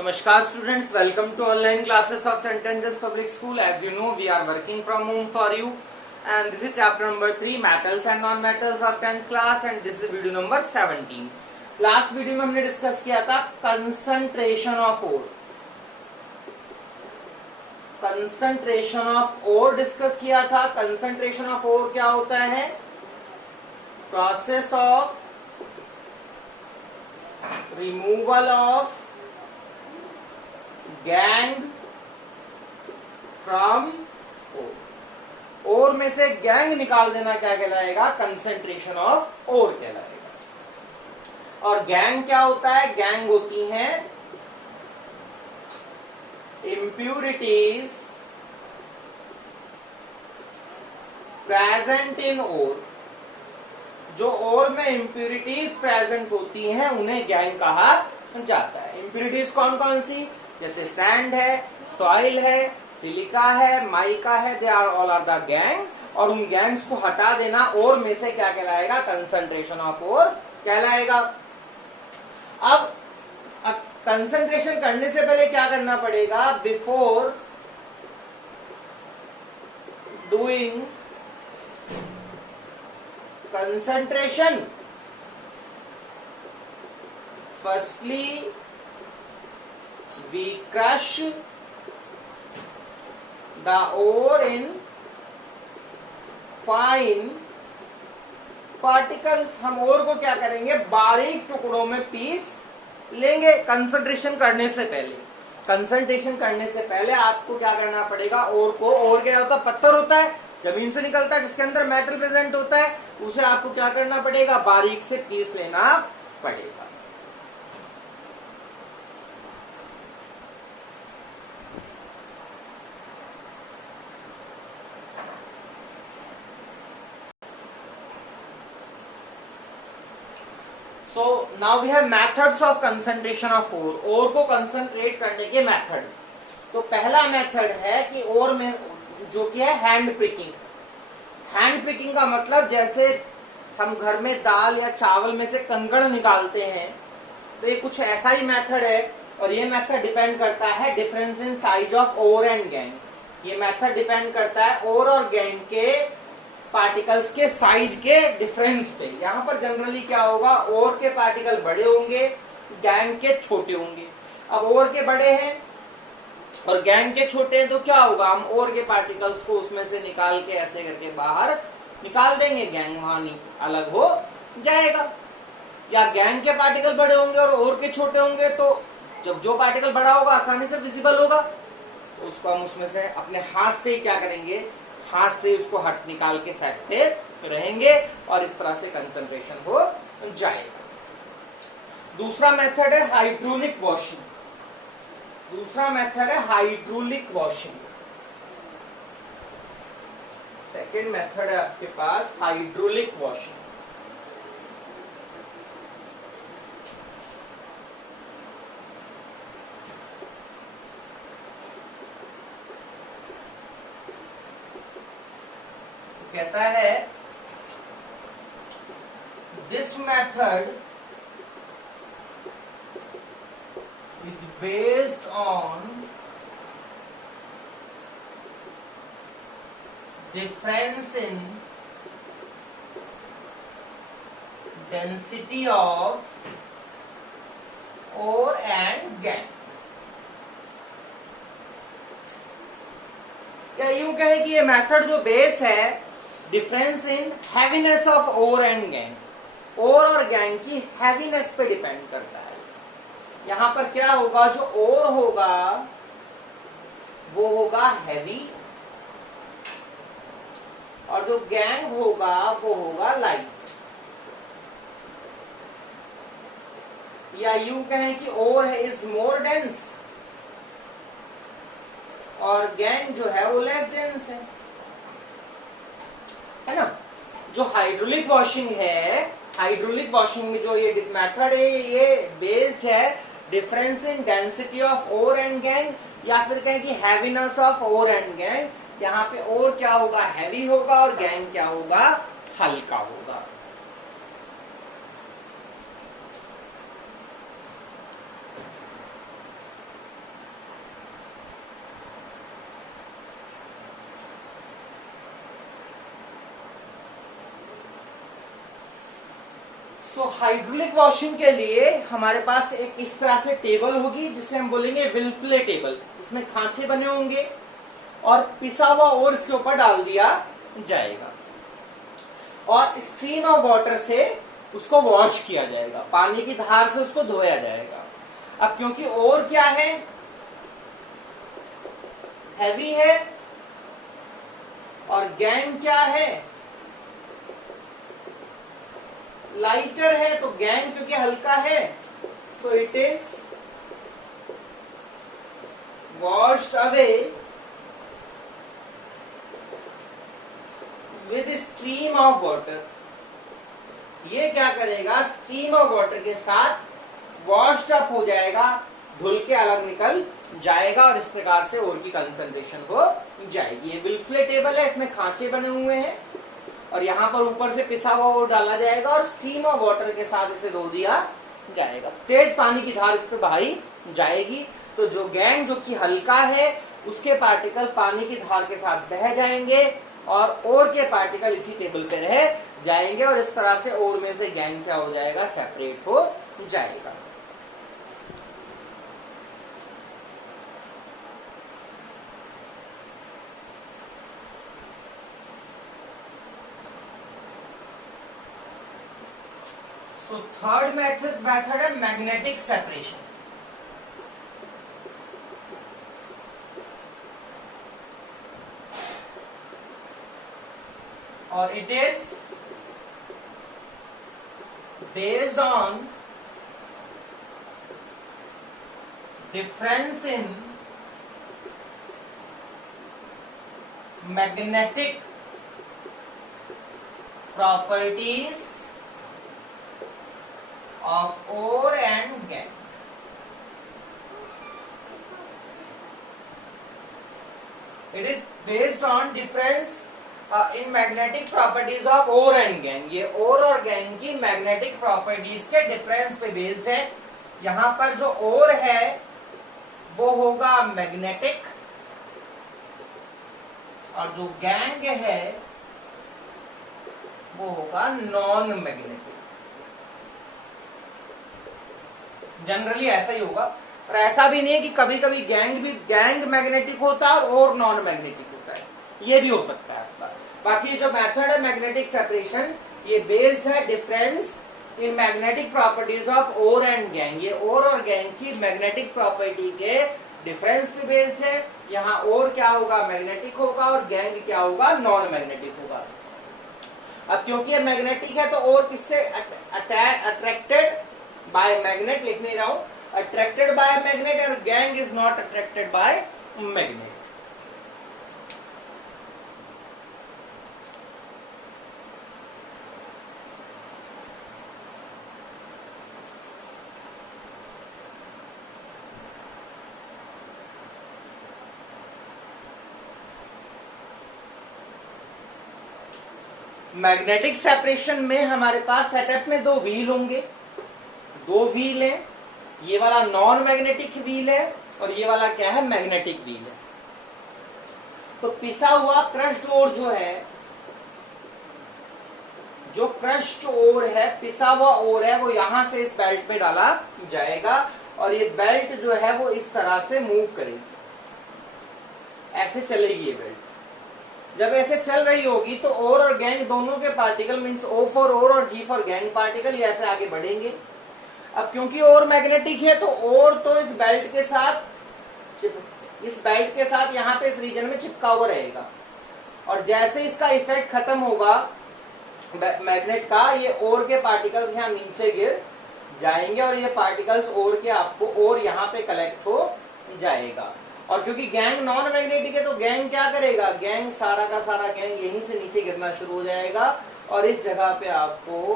Namaskar students, welcome to online classes of St. Andrews Public School. As you know, we are working from home for you and this is chapter number 3 metals and non-metals of 10th class and this is video number 17. Last video में हमने discuss किया था concentration of ore. Concentration of ore discuss किया था. Concentration of ore क्या होता है? Process of removal of gangue from ore. Ore में से गैंग निकाल देना क्या कहलाएगा? कंसंट्रेशन ऑफ ओर कहलाएगा. और गैंग क्या होता है? गैंग होती हैं इम्प्यूरिटीज प्रेजेंट इन ओर. जो ओर में इम्प्यूरिटीज प्रेजेंट होती हैं उन्हें गैंग कहा जाता है. इम्प्यूरिटीज कौन कौन सी? जैसे सैंड है, सॉइल है, सिलिका है, माइका है, they are all are the gangue. और उन गैंग्स को हटा देना ओर में से क्या कहलाएगा? कंसंट्रेशन ऑफ ओर कहलाएगा. अब कंसंट्रेशन करने से पहले क्या करना पड़ेगा? Before doing concentration firstly we crush the ore in fine particles. हम ओर को क्या करेंगे? बारीक टुकड़ों में पीस लेंगे. कंसंट्रेशन करने से पहले, कंसंट्रेशन करने से पहले आपको क्या करना पड़ेगा? ओर को, ओर क्या होता है? पत्थर होता है, जमीन से निकलता है, जिसके अंदर मेटल प्रेजेंट होता है. उसे आपको क्या करना पड़ेगा? बारीक से पीस लेना पड़ेगा. So now we have methods of concentration of ore. ओर को कंसंट्रेट करने के मेथड. तो पहला मेथड है कि ओर में जो कि है हैंड पिकिंग. हैंड पिकिंग का मतलब जैसे हम घर में दाल या चावल में से कंकड़ निकालते हैं, तो ये कुछ ऐसा ही मेथड है. और ये मेथड डिपेंड करता है difference in size of ore and gangue. ये मेथड डिपेंड करता है ओर और गैंग के पार्टिकल्स के साइज के डिफरेंस पे. यहां पर जनरली क्या होगा? ओर के पार्टिकल बड़े होंगे, गैंग के छोटे होंगे. अब ओर के बड़े हैं और गैंग के छोटे हैं तो क्या होगा? हम ओर के पार्टिकल्स को उसमें से निकाल के ऐसे करके बाहर निकाल देंगे, गैंग वहां अलग हो जाएगा. या गैंग के पार्टिकल बड़े होंगे और ओर के छोटे होंगे, तो जब जो पार्टिकल बड़ा होगा आसानी से विजिबल होगा, तो उसको हम उसमें से अपने हाथ से क्या करेंगे? हाथ से उसको हट निकाल के फेंकते रहेंगे और इस तरह से कंसंट्रेशन हो जाएगा. दूसरा मेथड है हाइड्रोलिक वॉशिंग. दूसरा मेथड है हाइड्रोलिक वॉशिंग. सेकेंड मेथड है आपके पास हाइड्रोलिक वॉशिंग. कहता है this method is based on difference in density of ore and gangue. या यूं कहे कि ये मेथड जो बेस है difference in heaviness of ore and gangue. Ore और गैंग की हैवीनेस पे डिपेंड करता है. यहां पर क्या होगा? जो ओर होगा वो होगा हैवी और जो गैंग होगा वो होगा लाइट. या यूं कहें कि ओर है इज मोर डेंस और गैंग जो है वो लेस डेंस है ना. जो हाइड्रोलिक वॉशिंग है, हाइड्रोलिक वॉशिंग में जो ये मेथड है ये बेस्ड है difference in density of ore and gangue, या फिर कहें कि heaviness of ore and gangue. यहाँ पे ओर क्या होगा? हैवी होगा और गैंग क्या होगा? हल्का होगा. सो हाइड्रोलिक वॉशिंग के लिए हमारे पास एक इस तरह से टेबल होगी जिसे हम बोलेंगे विल्फले टेबल, जिसमें खांचे बने होंगे और पिसा हुआ और इसके ऊपर डाल दिया जाएगा और स्ट्रीम ऑफ वाटर से उसको वॉश किया जाएगा, पानी की धार से उसको धोया जाएगा। अब क्योंकि और क्या है, हैवी है, और गैंग क्या है, लाइटर है, तो गैंग क्योंकि हल्का है, so it is washed away with stream of water. ये क्या करेगा, स्ट्रीम ऑफ वाटर के साथ वॉश्ड अप हो जाएगा, धुल के अलग निकल जाएगा और इस प्रकार से और की कंसंट्रेशन हो जाएगी। ये विल्फले टेबल है, इसमें खांचे बने हुए हैं और यहाँ पर ऊपर से पिसा हुआ और डाला जाएगा और स्टीम ऑफ वाटर के साथ इसे धो दिया जाएगा। तेज पानी की धार इस पे बहाई जाएगी, तो जो गैंग जो कि हल्का है उसके पार्टिकल पानी की धार के साथ बह जाएंगे और के पार्टिकल इसी टेबल पे रह जाएंगे और इस तरह से और में से गैंग क्या हो जाएगा, सेपरेट हो जाएगा। So third method है मैग्नेटिक सेपरेशन। और it is based on difference in magnetic properties of ore and gangue. It is based on difference in magnetic properties of ore and gangue. ये ore और gangue की magnetic properties के difference पे based है। यहाँ पर जो ore है वो होगा magnetic और जो gangue है वो होगा नॉन मैग्नेटिक। जनरली ऐसा ही होगा, और ऐसा भी नहीं है कि कभी कभी गैंग मैग्नेटिक होता है और नॉन मैग्नेटिक होता है, ये भी हो सकता है। बाकी जो मेथड है मैग्नेटिक सेपरेशन, ये बेस्ड है difference in magnetic properties of ore and gangue. ये ओर और गैंग की मैग्नेटिक प्रॉपर्टी के डिफरेंस पे बेस्ड है। यहाँ ओर क्या होगा, मैग्नेटिक होगा, और गैंग क्या होगा, नॉन मैग्नेटिक होगा। अब क्योंकि ये मैग्नेटिक है तो ओर किससे अट्रैक्टेड बाय मैग्नेट लिख नहीं रहा हूं, अट्रैक्टेड बाय मैग्नेट, और gang is not attracted by magnet. Magnetic separation में हमारे पास सेटअप में दो व्हील होंगे, दो व्हील है, ये वाला नॉन मैग्नेटिक व्हील है और ये वाला क्या है, मैग्नेटिक व्हील है। तो पिसा हुआ क्रश्ड ओर जो है, जो क्रश्ड ओर है, पिसा हुआ ओर है, वो यहां से इस बेल्ट पे डाला जाएगा और ये बेल्ट जो है वो इस तरह से मूव करेगी, ऐसे चलेगी ये बेल्ट। जब ऐसे चल रही होगी तो ओर और गैंग दोनों के पार्टिकल मींस O फॉर ओर और G फॉर गैंग पार्टिकल ये ऐसे आगे बढ़ेंगे। अब क्योंकि ओर मैग्नेटिक है तो ओर तो इस बेल्ट के साथ यहाँ पे इस रीजन में चिपका हुआ रहेगा, और जैसे इसका इफेक्ट खत्म होगा मैग्नेट का, ये ओर के पार्टिकल्स यहाँ नीचे गिर जाएंगे और ये पार्टिकल्स ओर के आपको ओर यहाँ पे कलेक्ट हो जाएगा। और क्योंकि गैंग नॉन मैग्नेटिक है तो गैंग क्या करेगा, गैंग सारा का सारा गैंग यहीं से नीचे गिरना शुरू हो जाएगा और इस जगह पे आपको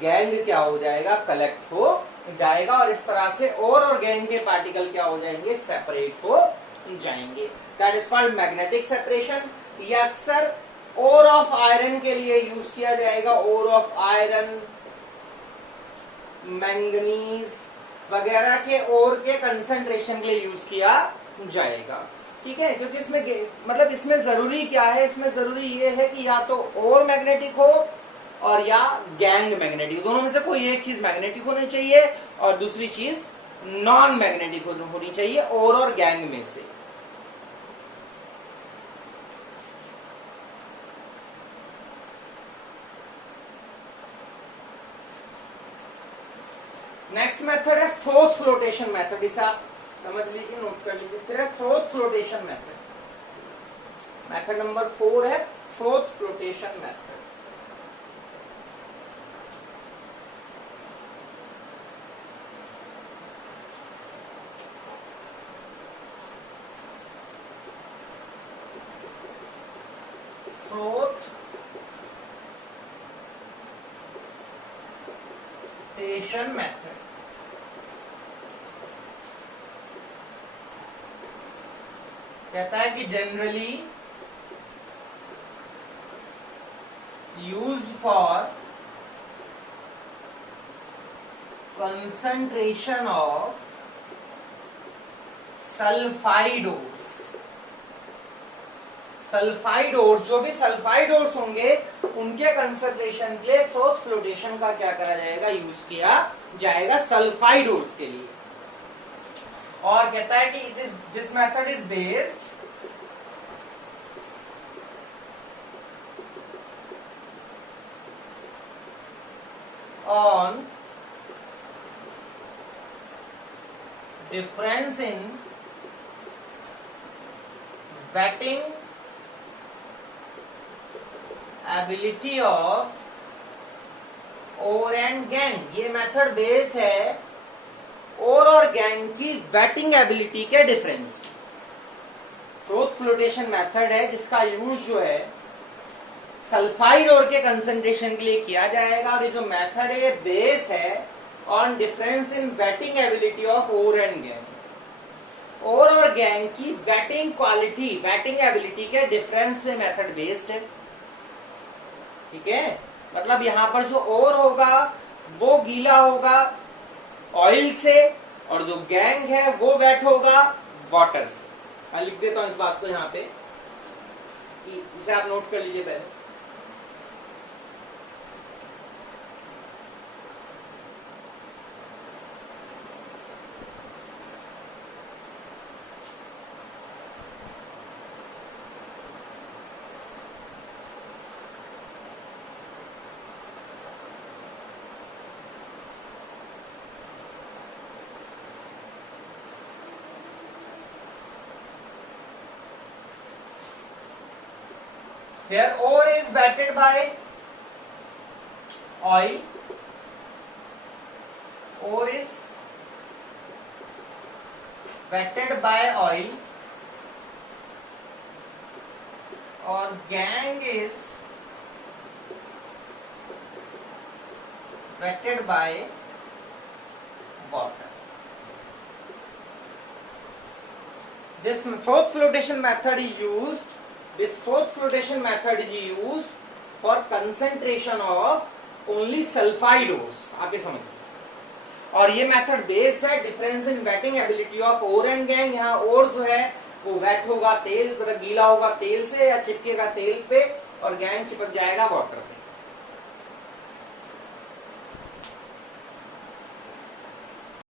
गैंग क्या हो जाएगा, कलेक्ट हो जाएगा, और इस तरह से और गैंग के पार्टिकल क्या हो जाएंगे, सेपरेट हो जाएंगे। That is called magnetic separation. ये अक्सर ओर ऑफ आयरन के लिए यूज किया जाएगा, ओर ऑफ आयरन, मैंगनीज वगैरह के ओर के कंसंट्रेशन के लिए यूज किया जाएगा। ठीक है, क्योंकि इसमें मतलब इसमें जरूरी क्या है, इसमें जरूरी ये है कि या तो ओर मैग्नेटिक हो और या गैंग मैग्नेटिक, दोनों में से कोई एक चीज मैग्नेटिक होनी चाहिए और दूसरी चीज नॉन मैग्नेटिक होनी चाहिए, और गैंग में से। नेक्स्ट मेथड है फोर्थ फ्लोटेशन मेथड, इसे आप समझ लीजिए, नोट कर लीजिए। फिर है froth flotation method, method number 4 है froth flotation method. Froth flotation method कहता है कि generally used for concentration of sulphide ores. Sulphide ores, जो भी सल्फाइडोर्स होंगे उनके कंसंट्रेशन के लिए फोर्थ फ्लोटेशन का क्या करा जाएगा, यूज किया जाएगा सल्फाइडोर्स के लिए। और कहता है कि this method is based on difference in wetting ability of ore and gangue. ये मेथड बेस है ओर और गैंग की वेटिंग एबिलिटी के डिफरेंस। फोर्थ फ्लोटेशन मेथड है जिसका यूज जो है सल्फाइड ओर के कंसंट्रेशन के लिए किया जाएगा, और ये जो मेथड है ये बेस है on difference in wetting ability of ore and gangue. Ore और गैंग की वेटिंग क्वालिटी, वेटिंग एबिलिटी के डिफरेंस पे मेथड बेस्ड है। ठीक है, मतलब यहां पर जो ओर होगा वो गीला होगा ऑयल से, और जो गैंग है वो वेट होगा वाटर से। मैं लिख देता हूं इस बात को यहां पे, कि इसे आप नोट कर लीजिए पहले। Here ore is wetted by oil. Ore is wetted by oil, और gang is wetted by water. This fourth flotation method is used. This fourth flotation method is used for concentration of only sulfide ores. आप ये समझ लीजिए। और ये method based है difference in wetting ability of ore and gangue. यहाँ ore जो है वो वेट होगा तेल, मतलब गीला होगा तेल से या चिपकेगा तेल पे, और गैंग चिपक जाएगा वाटर पे।